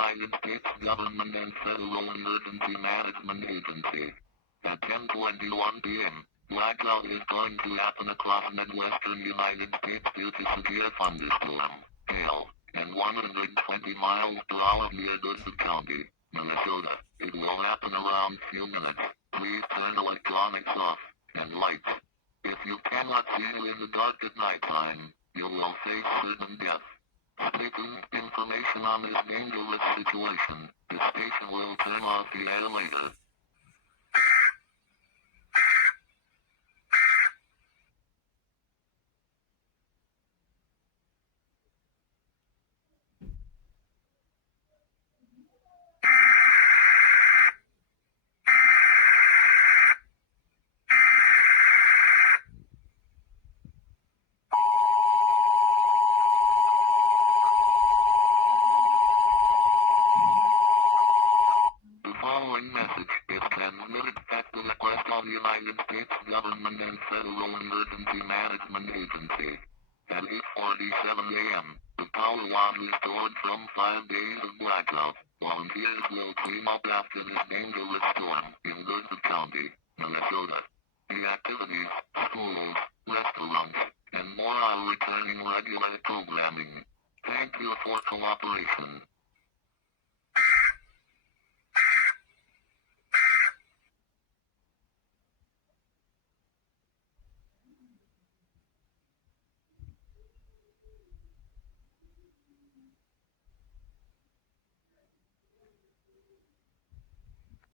United States Government and Federal Emergency Management Agency. At 10:21 p.m., blackout is going to happen across Midwestern United States due to severe thunderstorm, hail, and 120 miles per hour near Goodwood County, Minnesota. It will happen around few minutes. Please turn electronics off and lights. If you cannot see in the dark at nighttime, you will face certain death. Stay tuned. Information on this dangerous situation. The station will turn off the air later. The following message is transmitted at the request of the United States Government and Federal Emergency Management Agency. At 8:47 a.m., the power was restored from 5 days of blackout. Volunteers will clean up after this dangerous storm in Goodwood County, Minnesota. The activities, schools, restaurants, and more are returning regular programming. Thank you for cooperation.